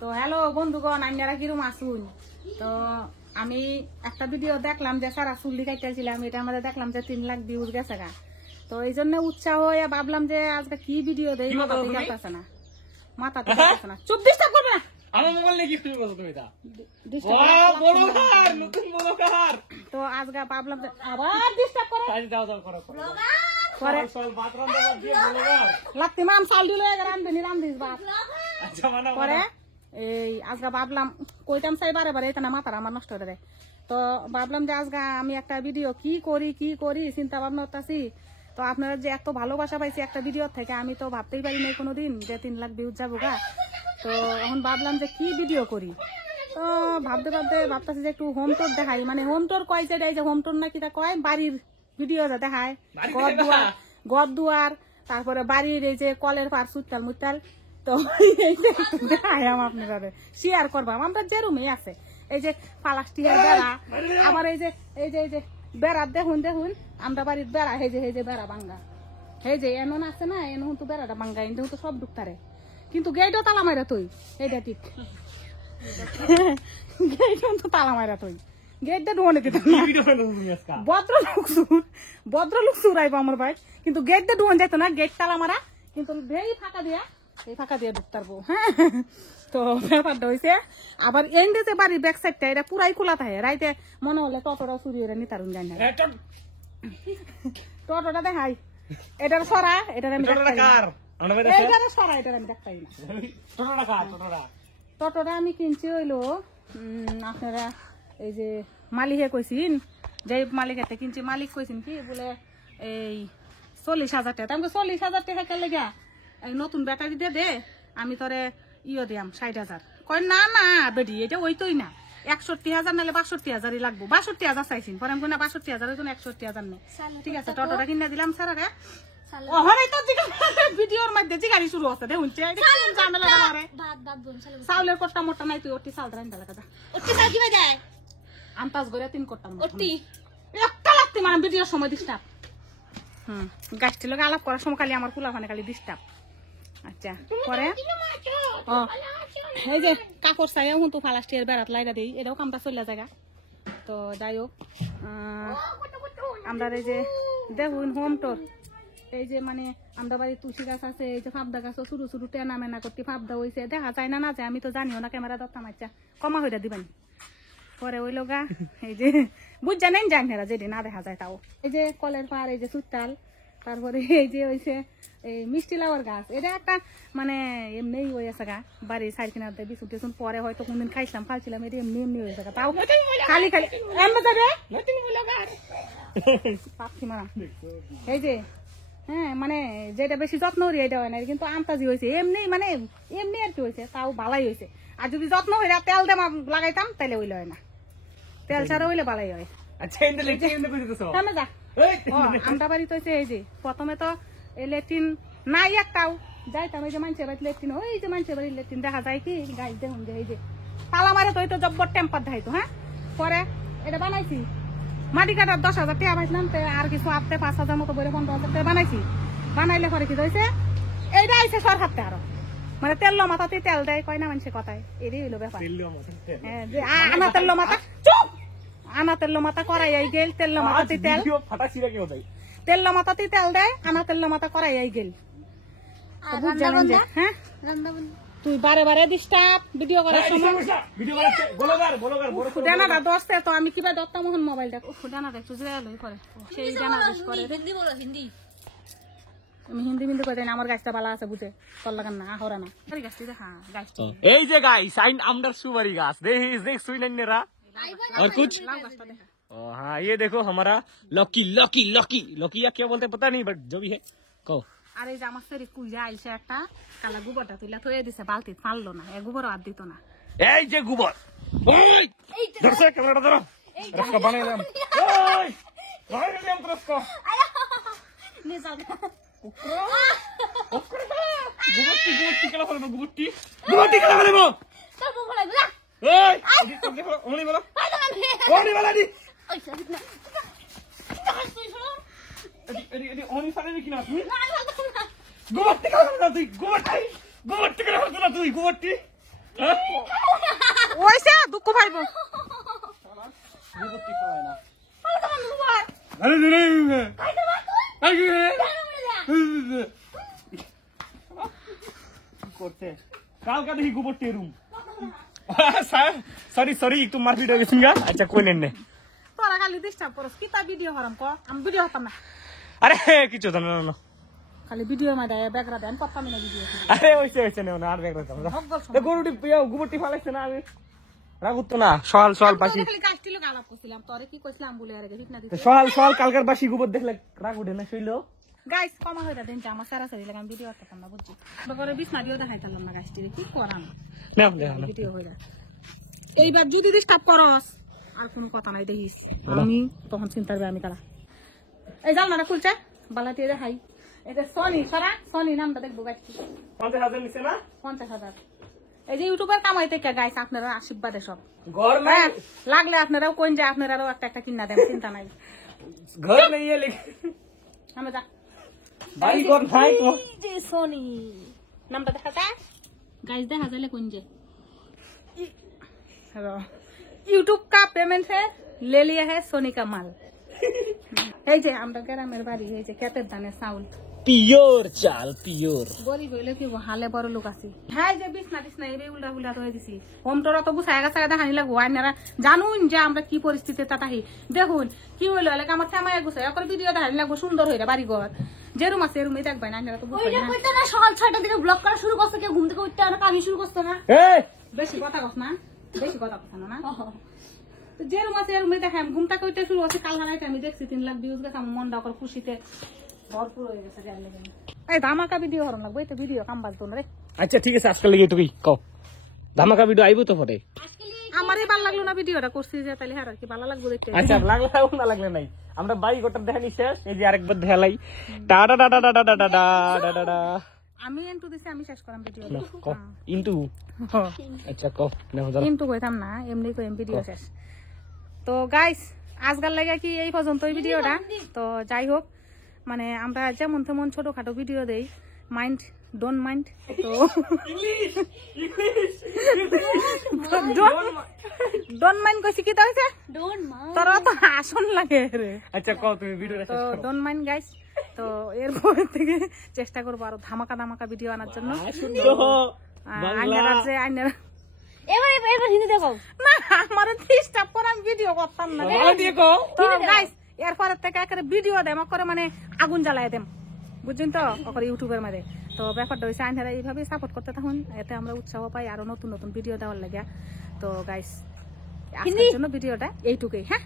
তো হ্যালো বন্ধুগণ, আপনারা কিরম আসুন। তো আমি একটা ভিডিও দেখলাম যে সারা চুল্লি কাটতেছিলাম, এটা আমাদের দেখলাম যে 3 লাখ ভিউজ গেছে গা। তো এই জন্য উৎসাহ হয়ে ভাবলাম যে আজকে কি ভিডিও দেই, মাথাতে গেলতেছে না, মাথাতে গেলতেছে না। চুপ, ডিস্টার্ব করবে না। আমার মোবাইল নিয়ে কি শুরু করছো তুমি? তা নতুন ব্লগার। তো আজকে ভাবলাম যে আবার ডিস্টার্ব করে লাগতে মাম চাল দিলে রান্ধিস বাপ। পরে এই আজকে ভাবলাম কইতাম চাই বারে বারে এখানে মাথার আমার নষ্ট করে দেয়। তো ভাবলাম যে আজকে আমি একটা ভিডিও কি করি চিন্তা ভাবনা করতেছি। তো আপনারা যে এত ভালোবাসা পাইছি একটা ভিডিও থেকে, আমি তো ভাবতেই পারি নাই কোনোদিন যে 3 লাখ ভিউজ যাবো গা। তো এখন ভাবলাম যে কি ভিডিও করি। তো ভাবতেছি যে একটু হোম টোর দেখাই, মানে হোম টোর কয় যে এই যে হোম টোর নাকি তা কয় বাড়ির ভিডিও যা দেখায়, ঘর দুয়ার, তারপরে বাড়ির এই যে কলের পার সুতাল মুতাল। তো দেখাই আপনারা শেয়ার করবাম আমরা যেরুমই আছে। এই যে প্লাস্টিকের বেড়া, আবার এই যে বেড়া দেখুন আমরা বাড়ির বেড়া, এই যে বেড়া ভাঙ্গা, এই যে এমন আছে না, এমন তো বেড়াটা ভাঙ্গা, এমন তো সব ঢুকতারে, কিন্তু গেটও তালা মারা তুই, এইটা ঠিক গেট তো তালা মারা তুই, গেটটা ঢুনে দিতাম ভদ্রলোক চুরাইবো আমার ভাই, কিন্তু গেটটা ঢুন যাইতো না, গেট তালা মারা, কিন্তু এই ফাঁকা দিয়ে ঢুকতারবো। হ্যাঁ, তো ব্যাপারটা হয়েছে আবার এন্ডেতে বাড়ির ব্যাক সাইডটা এটা পুরাই খোলা থাকে, রাইতে মনে হলে টোটোটা চুরি হয়ে নিতারুন যায় না। টোটোটা দেখাই, এটার সরা, এটার আমি টোটোটা আমি কিনছি হইলো আপনারা এই যে মালিকে কইছিন, যে মালিকের কিনছি, মালিক কইছেন কি বলে এই 40,000 টাকা। আমি 40,000 টাকা কে লেগা এই নতুন ব্যাটারি দিয়ে দে, আমি তোরে দিয়াম 60,000। কয় না বেডি এটা ওইতই না, 61,000 নাহলে 62,000 লাগবো। 62,000 চাইছেন, পরে আমি না 62,000 জন্য 61,000 নেই। ঠিক আছে, টোটোটা কিনে দিলাম স্যারে। ভিডিওর মধ্যে জিগারি শুরু হচ্ছে দেখুন, চাউলের কট্টা মোটা নাই, তুই ওটি চাল রান্না লাগা আন্তাজ করে 3 কট্টা একটা লাগতে, মানে ভিডিওর সময় ডিস্টার্ব। গাছটি লোক আলাপ করার সময় খালি আমার কুলা খালি ডিস্টার্ব। আচ্ছা, পরে এই যে কাপড় চাই তো প্লাস্টিকের বেড়াত লাইগা দিই, এটাও কামটা চলে জায়গা। তো যাই হোক, আমরা এই যে দেখুন হোম টোর, এই যে মানে আমরা বাড়ির তুলসী গাছ আছে, এই যে ফাবদা গাছ শুরু টেনা মেনা করতে ফাবদা হয়েছে, দেখা যায় না যায়, আমি তো জানিও না, ক্যামেরা দত্তাম। আচ্ছা, কমা হইটা দিবেন পরে ওই লোগা এই যে বুঝ জানেন জানেরা যেটি না দেখা যায় তাও। এই যে কলের পার, এই যে সুতাল, তারপরে এই যে হয়েছে এই মিষ্টি লাউর গাছ, এটা একটা মানে এমনি হয়েছে গা বাড়ির সাইড কিনার বিছুন টিছুন, পরে হয়তো কোনদিন খাইছিলাম, এটা এমনি হয়েছে গা, তাও খালি পাখি মারা। এই যে হ্যাঁ, মানে যেটা বেশি যত্ন করি এটা হয় না, কিন্তু আমতাজি হয়েছে এমনি, মানে এমনি আর কি হয়েছে, তাও ভালাই হয়েছে। আর যদি যত্ন হইরা তেল দিয়ে লাগাইতাম তাইলে হইলে হয় না, তেল ছাড়া হইলে ভালাই হয়। আমরা বাড়িতে হয়েছে এই যে প্রথমে তো ল্যাট্রিন নাই একটাও, যাইতাম এই যে মানুষের বাড়িতে ল্যাট্রিন, ওই যে মানুষের বাড়ির ল্যাট্রিন দেখা যায় কি গাছ দেখুন যে এই যে তালা মারে তো জব্বর টেম্পার দেখাইতো। হ্যাঁ, পরে এটা বানাইছি মাটি কাটার 10,000 টাকা পাইছিলাম, আর কিছু আপতে 5,000 মতো বলে 15,000 টাকা বানাইছি। বানাইলে পরে কি হয়েছে, এইটা আইসে সরকারতে আরো, মানে তেল মাথাতে তেল দেয়, কয় না মানুষের কথায়, এটাই হইলো ব্যাপার। আনা তেল মাথা, চুপ, আনা তেল মাথা করাই আই গেল, তেল মাথাতে তেল দেয়, আনা তেল মাথা করাই আই গেল। হ্যাঁ, তুই বারে ডিস্টার্ব ভিডিও করার সময় ডানাটা দশতে, তো আমি কিবা দত্তা মোহন মোবাইলটা ডানাটা একটু জেলাই করে, সেই ডানা করে আমি হিন্দি করে না, আমার গাছটা ভালো আছে বুঝে তোর লাগান না আহরা না গাছটি দেখা গাছটি। এই যে গাইস আইন আমদার सुपारी घास देख सुई लेनेरा और कुछ। हाँ, ये देखो हमारा लकी लकी लकी लकिया क्या बोलते पता नहीं, बट जो भी है कहो। আর এই যে আমার শরীর কুইয়া আইসে একটা কালা গোবরটা তুইলা থয়ে দিছে বালতি, পারলো না, এ গোবর আর দিত না। এই যে গোবর, ওই ধরছে ক্যামেরাটা ধরো, রাস্তা বানাইলাম, ওই বানাইলাম রাস্তা নে যাও গোবরটি কেলা ফেলবো, গোবরটি কেলা ফেলবো, তোর বউ বলাই বুঝা, ওই দেখো ওনি বলো দি ওই সব না এডি ওনি ফালে কি না তুমি, না গোবরটি খাবো না তুই, গোবরটি করে খাবো না তুই, গোবরটি ওইসে দুঃখ পাইব গোবরটি খাওয়ায় না। আরে রে করতে কালকা দেখি গোবরটি রুম। সরি একটু মারপিট হয়ে গেছেন গা। আচ্ছা কই নেন নে তোরা খালি ডিস্টার্ব করস কি তা ভিডিও হরাম ক আমি ভিডিও হতাম না আরে কিছু জানো না খালি ভিডিও মা দেয় ব্যাগরা দেন করতাম না ভিডিও আরে হইছে না আর ব্যাগ রাখতাম গরুটি গোবরটি ফালাইছে না আমি রাগুত তো না সকাল বাসি খালি গাছটি লোক আলাপ করছিলাম তোরে কি কইছিলাম বলে আরে ঠিক না দিতে সকাল কালকার বাসি গোবর দেখলে রাগ উঠে না শৈল গাইস কমা হইতা দেন আমার সারা সারি লাগাম ভিডিও করতাম না বুঝছি বকরে বিছনা দিও দেখাইতাম না গাছটি কি করাম না ভিডিও হইরা এইবার যদি ডিস্টার্ব করস আর কোনো কথা নাই দেখিস আমি তখন চিন্তা করবে আমি তারা এই জালনাটা খুলছে বালা দিয়ে দেখাই এটা সনি নামটা দেখবো গাছটি 50,000 নিছে না 50,000 এই যে ইউটিউবের কামাইতে কে গাইস আপনারা আশীর্বাদে সব ঘর নাই লাগলে আপনারাও কোন যে আপনারাও একটা কিনা দেন চিন্তা নাই ঘর নেই এ লেগে আমরা যা বাড়ি ঘর নাই তো যে সনি নামটা দেখা যায় गाइस দেখা যাইলে কোন যে यूट्यूब का पेमेंट है ले लिया है सोनी का माल এই যে আমরা গ্রামের বাড়ি এই যে ক্ষেতের ধানের চাউল পিওর চাল পিওর গরিব হইলে কি হালে বড় লোক আছি হ্যাঁ যে বিছনা এই উল্টা উল্টা হয়ে দিছি হোমটোরা তো বুঝায় গেছে দেখানি লাগবো আইনারা জানুন যে আমরা কি পরিস্থিতি তাহি দেখুন কি হইলো এলাকা আমার থেমায় গুছাই এখন ভিডিও দেখানি লাগবো সুন্দর হইরা বাড়ি ঘর যে রুম আছে রুমে দেখবেন আইনারা তো বুঝাই না সকাল 6টা থেকে ব্লগ করা শুরু করছে কেউ ঘুম থেকে উঠতে আর কামি শুরু করছে না বেশি কথা কস না না যে রুম আছে রুমে দেখাম ঘুমটা কইতে শুরু হচ্ছে কাল হারাইতে আমি দেখছি 3 লাখ ভিউজ গেছে আমার মনটা করে খুশিতে ভরপুর হয়ে গেছে জানলে এই ধামাকা ভিডিও হরন লাগবে এটা ভিডিও কাম বাজতো না রে আচ্ছা ঠিক আছে আজকাল লেগে তুই কও ধামাকা ভিডিও আইবো তো পরে আমারই ভালো লাগলো না ভিডিওটা করছি যে তাহলে আর কি ভালো লাগবে দেখতে আচ্ছা লাগলে না লাগলে নাই আমরা বাড়ি গোটা দেখানি শেষ এই যে আরেকবার দেখালাই tata tata tata tata tata আমি ইন্টু দিছি আমি শেষ করাম ভিডিও কও ইনটু আচ্ছা কও না দাও ইন্টু কইতাম না এমনি কইম ভিডিও শেষ তো গাইস আজকাল লাগে কি এই পর্যন্তই ভিডিওটা তো যাই হোক মানে আমরা যেমন তেমন ছোটখাটো ভিডিও দেই ডোন্ট মাইন্ড তো ডোন্ট মাইন্ড কইছি কি হইছে ডোন্ট মাইন্ড তোরা তো আসন লাগে রে আচ্ছা কও তুমি ভিডিওটা তো শেষ করো ডোন্ট মাইন্ড গাইস তো এরপর থেকে চেষ্টা করবো আরো ধামাকা ভিডিও আনার জন্য শুদ্ধ আইনারা এবার হিন্দি দেখো না আমার ডিস্টার্ব করে আমি ভিডিও করতাম না ভালো দিয়ে কও তো গাইস এরপর থেকে একেবারে ভিডিও দেম করে মানে আগুন জ্বালাই দেম বুঝছেন তো ওকে ইউটিউবের মধ্যে তো ব্যাপারটা হয়েছে আইনারা এইভাবেই সাপোর্ট করতে থাকুন এতে আমরা উৎসাহ পাই আরো নতুন ভিডিও দেওয়ার লাগে তো গাইস আজকের জন্য ভিডিওটা এইটুকুই হ্যাঁ